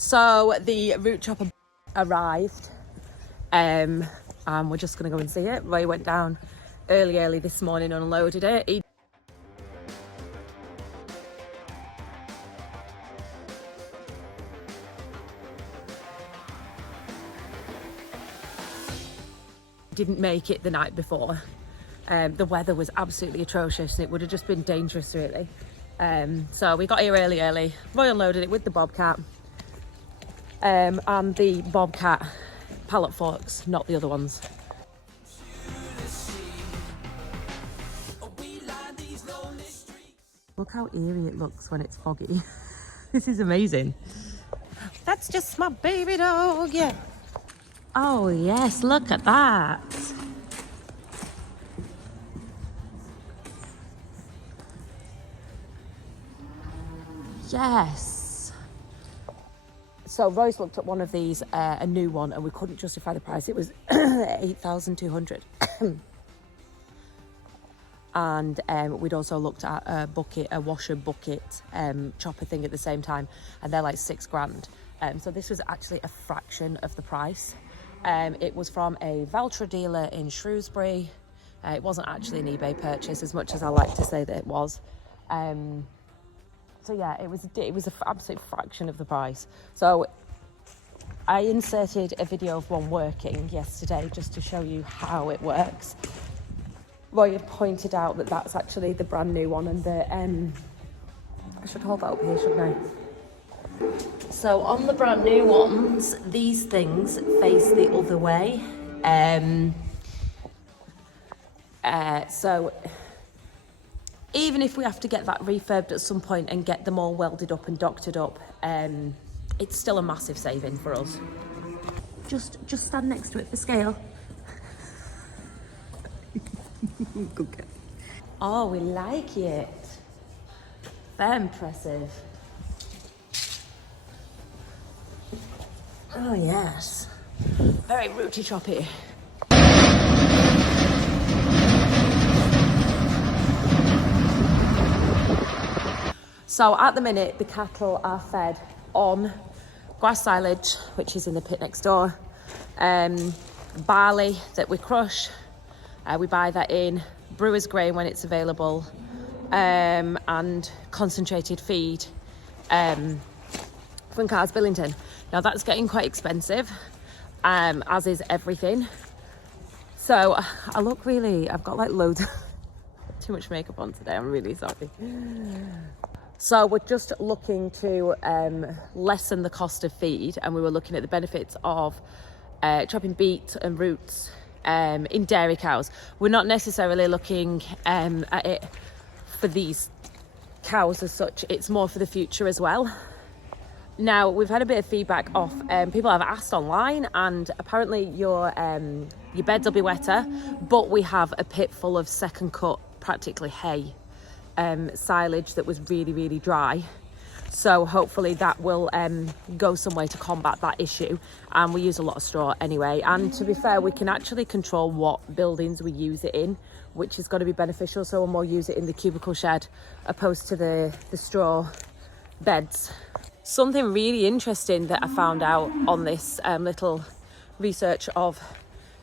So the root chopper arrived, and we're just gonna go and see it. Roy went down early this morning, unloaded it. He didn't make it the night before. The weather was absolutely atrocious. It would have just been dangerous, really. So we got here early. Roy unloaded it with the bobcat, and the bobcat pallet forks, not the other ones. Look how eerie it looks when it's foggy. This is amazing. That's just my baby dog, yeah. Oh yes, look at that. Yes. So Rose looked at one of these, a new one, and we couldn't justify the price. It was 8,200. And we'd also looked at a washer bucket chopper thing at the same time, and they're like £6,000. So this was actually a fraction of the price. It was from a Valtra dealer in Shrewsbury. It wasn't actually an eBay purchase, as much as I like to say that it was. So yeah, it was an absolute fraction of the price. So I inserted a video of one working yesterday just to show you how it works. Roy had pointed out that that's actually the brand new one, and the I should hold that up here, shouldn't I? So on the brand new ones, these things face the other way. So even if we have to get that refurbed at some point and get them all welded up and doctored up, it's still a massive saving for us. Just stand next to it for scale. Good girl. Oh, we like it. Very impressive. Oh yes, very rooty choppy. So at the minute, the cattle are fed on grass silage, which is in the pit next door, barley that we crush. We buy that in, brewer's grain when it's available, and concentrated feed from Cars Billington. Now that's getting quite expensive, as is everything. So I look really, I've got like loads of too much makeup on today, I'm really sorry. So we're just looking to lessen the cost of feed, and we were looking at the benefits of chopping beet and roots in dairy cows. We're not necessarily looking at it for these cows as such, it's more for the future as well. Now, we've had a bit of feedback off, people have asked online, and apparently your beds will be wetter, but we have a pit full of second cut, practically hay, silage that was really dry. So hopefully that will go some way to combat that issue, and we use a lot of straw anyway. And to be fair, we can actually control what buildings we use it in, which is going to be beneficial. So we'll more use it in the cubicle shed opposed to the straw beds. Something really interesting that I found out on this little research of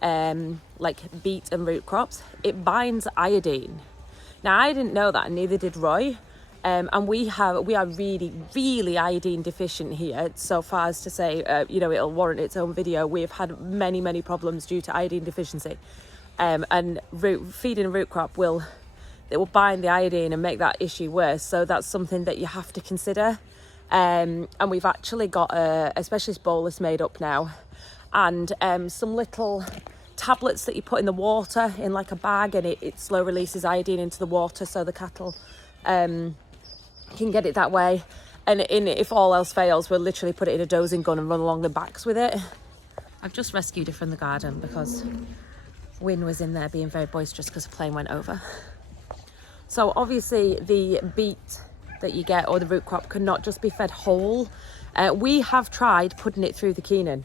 like beet and root crops, it binds iodine. Now I didn't know that, and neither did Roy. And we are really iodine deficient here, so far as to say, it'll warrant its own video. We've had many problems due to iodine deficiency, and feeding a root crop will bind the iodine and make that issue worse. So that's something that you have to consider. And we've actually got a specialist bolus made up now, and some little tablets that you put in the water in like a bag, and it slow releases iodine into the water, so the cattle can get it that way. And if all else fails, we'll literally put it in a dosing gun and run along the backs with it. I've just rescued it from the garden because Wynne was in there being very boisterous because a plane went over. So obviously the beet that you get, or the root crop, cannot just be fed whole. We have tried putting it through the Keenan,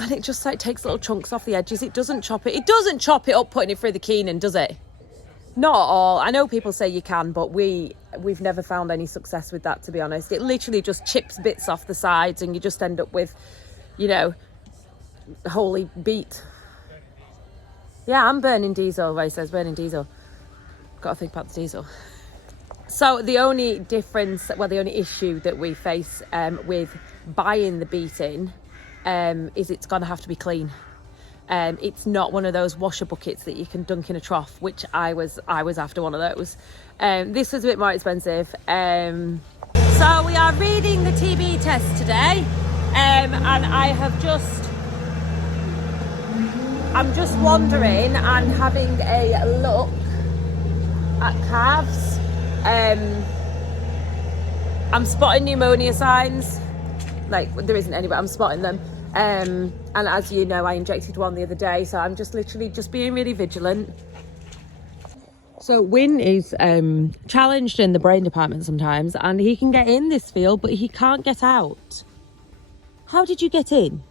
and it just like takes little chunks off the edges. It doesn't chop it up putting it through the Keenan, does it? Not at all. I know people say you can, but we've never found any success with that, to be honest. It literally just chips bits off the sides and you just end up with, you know, wholly beat. Yeah, I'm burning diesel. Ray says burning diesel. Got to think about the diesel. So the only difference, well, the only issue that we face with buying the beating is it's going to have to be clean. It's not one of those washer buckets that you can dunk in a trough, which I was after one of those. This was a bit more expensive. So we are reading the TB test today, and I'm just wandering and having a look at calves. I'm spotting pneumonia signs. Like, there isn't any, but I'm spotting them. And as you know, I injected one the other day, so I'm just literally just being really vigilant. So Win is challenged in the brain department sometimes, and he can get in this field, but he can't get out. How did you get in?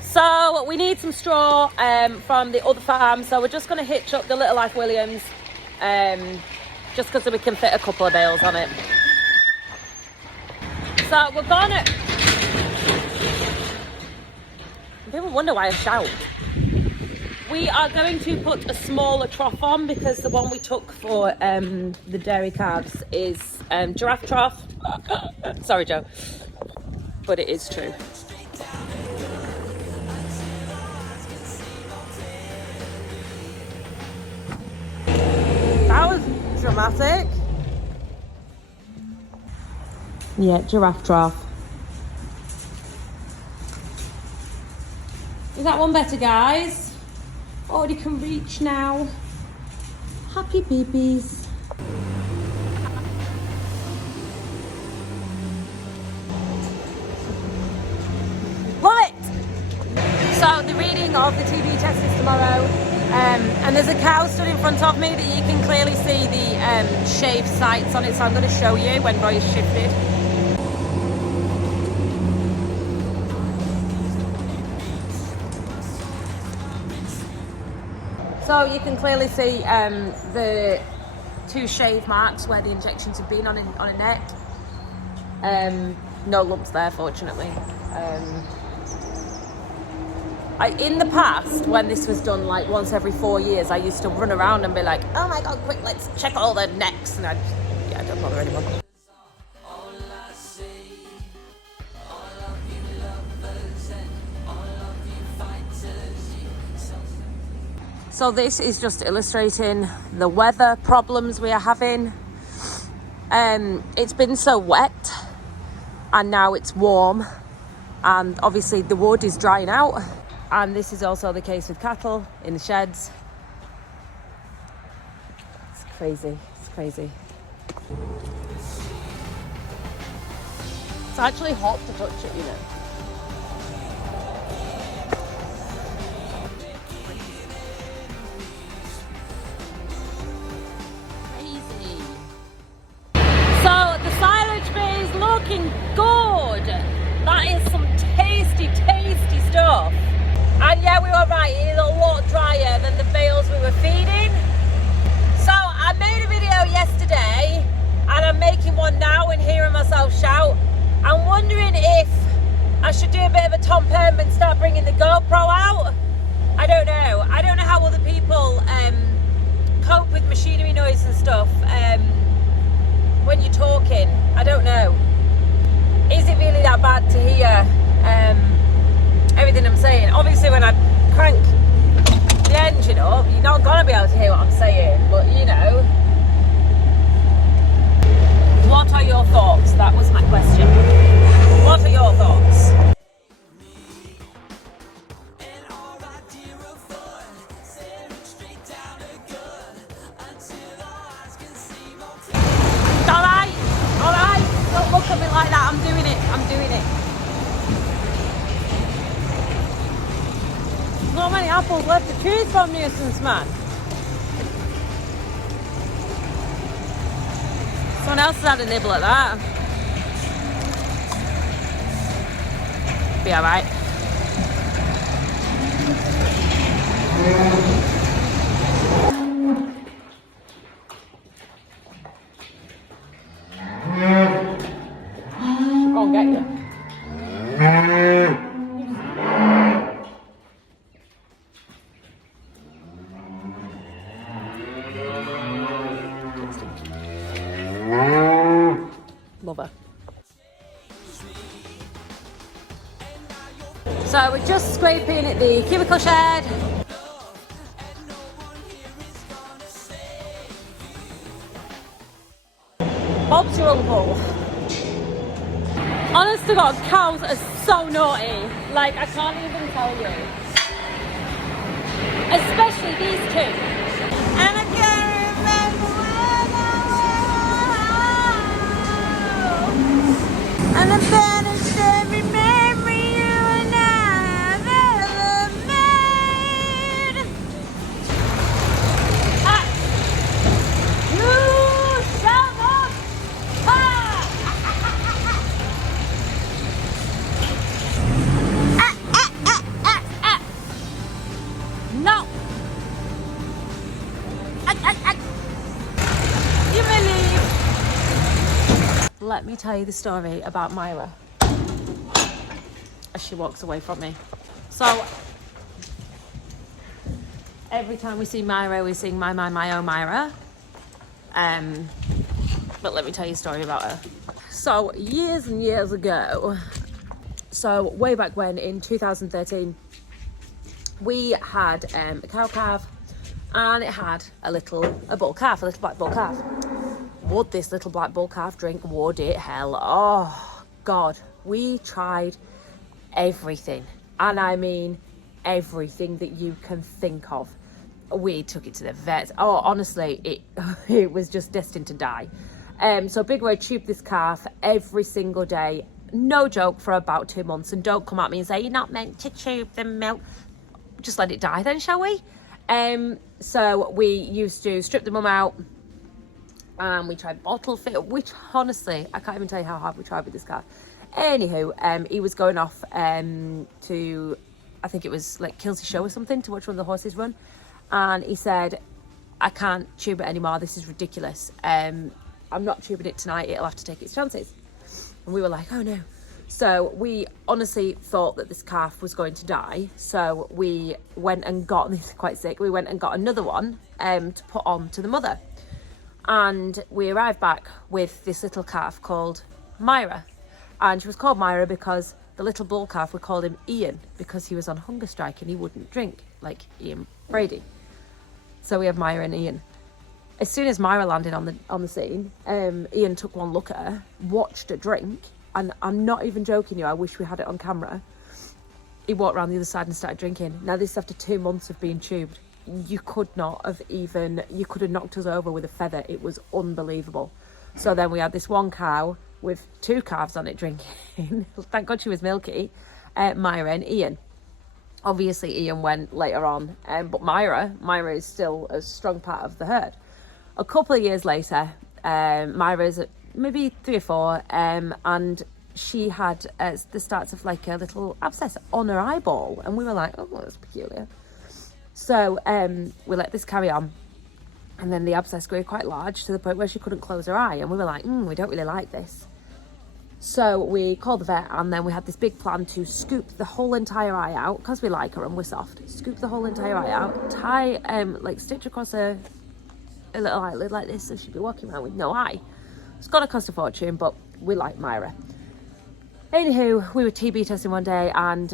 So we need some straw from the other farm, so we're just going to hitch up the Little Life Williams, just because we can fit a couple of bales on it. So we're gonna... People wonder why I shout. We are going to put a smaller trough on because the one we took for the dairy calves is giraffe trough. Sorry, Joe, but it is true. That was dramatic. Yeah, giraffe trough. Is that one better, guys? Already can reach now. Happy babies. Love it! So the reading of the TB test is tomorrow. And there's a cow stood in front of me that you can clearly see the shaved sights on it. So I'm going to show you when Roy's shifted. So you can clearly see the 2 shave marks where the injections have been on a neck. No lumps there, fortunately. In the past, when this was done like once every 4 years, I used to run around and be like, oh my God, quick, let's check all the necks. And I don't bother anymore. So this is just illustrating the weather problems we are having. It's been so wet and now it's warm, and obviously the wood is drying out. And this is also the case with cattle in the sheds. It's crazy, it's crazy. It's actually hot to touch it, you know. Good. That is some tasty stuff. And yeah, we were right, it is a lot drier than the bales we were feeding. So I made a video yesterday and I'm making one now and hearing myself shout. I'm wondering if I should do a bit of a Tom Perm and start bringing the GoPro out. I don't know. I don't know how other people cope with machinery noise and stuff when you're talking. I don't know. Is it really that bad to hear everything I'm saying? Obviously when I crank the engine up, you're not going to be able to hear what I'm saying, but you know. What are your thoughts? That was my question. What are your thoughts? Alright, don't look at me like that, I'm doing it. Not many apples left to choose from, nuisance man. Someone else has had a nibble at that. Be alright. Love her. So we're just scraping at the cubicle shed. Bob's your uncle. Honest to God, cows are so naughty. Like, I can't even tell you. Especially these two. And I can't remember when I was. And I banished every memory you and I have ever made. Ah. You shall not pass. No. You may leave. Let me tell you the story about Myra as she walks away from me. So every time we see Myra, we sing my oh Myra. But let me tell you a story about her. So years and years ago, so way back when in 2013, we had a cow calf, and it had a bull calf, a little black bull calf. Would this little black bull calf drink? Would it? Hell, oh God. We tried everything, and I mean everything that you can think of. We took it to the vets. Oh, honestly, it was just destined to die. So Big Red tubed this calf every single day, no joke, for about 2 months. And don't come at me and say you're not meant to tube the milk. Just let it die then, shall we? So we used to strip the mum out, and we tried bottle fit, which honestly, I can't even tell you how hard we tried with this calf. Anywho, he was going off to, I think it was like Kilsey Show or something, to watch one of the horses run. And he said, I can't tube it anymore, this is ridiculous. I'm not tubing it tonight, it'll have to take its chances. And we were like, oh no. So we honestly thought that this calf was going to die. So we went and got, this is quite sick, we went and got another one to put on to the mother. And we arrived back with this little calf called Myra. And she was called Myra because the little bull calf, we called him Ian, because he was on hunger strike and he wouldn't drink, like Ian Brady. So we have Myra and Ian. As soon as Myra landed on the scene, Ian took one look at her, watched her drink, and I'm not even joking you, I wish we had it on camera. He walked around the other side and started drinking. Now this is after 2 months of being tubed. You could have knocked us over with a feather. It was unbelievable. So then we had this one cow with 2 calves on it drinking. Thank God she was milky. Myra and Ian. Obviously Ian went later on, but Myra is still a strong part of the herd. A couple of years later, Myra's maybe 3 or 4, and she had the starts of like a little abscess on her eyeball, and we were like, oh, that's peculiar. So we let this carry on, and then the abscess grew quite large to the point where she couldn't close her eye, and we were like, we don't really like this. So we called the vet, and then we had this big plan to scoop the whole entire eye out, because we like her and we're soft. Scoop the whole entire eye out, tie like stitch across a little eyelid like this, so she'd be walking around with no eye. It's gonna cost a fortune, but we like Myra. Anywho, we were TB testing one day, and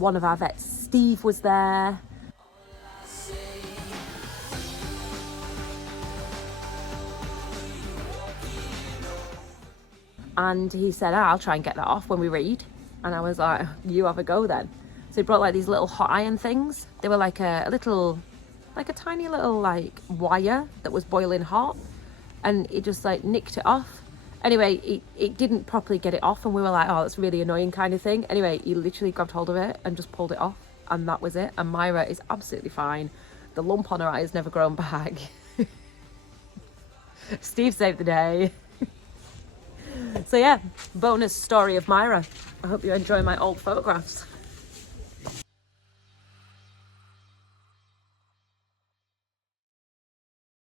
one of our vets, Steve, was there. And he said, I'll try and get that off when we read. And I was like, you have a go then. So he brought like these little hot iron things. They were like a tiny little like wire that was boiling hot. And he just like nicked it off. Anyway, it didn't properly get it off, and we were like, oh, that's really annoying kind of thing. Anyway, he literally grabbed hold of it and just pulled it off, and that was it. And Myra is absolutely fine. The lump on her eye has never grown back. Steve saved the day. So yeah, bonus story of Myra. I hope you enjoy my old photographs.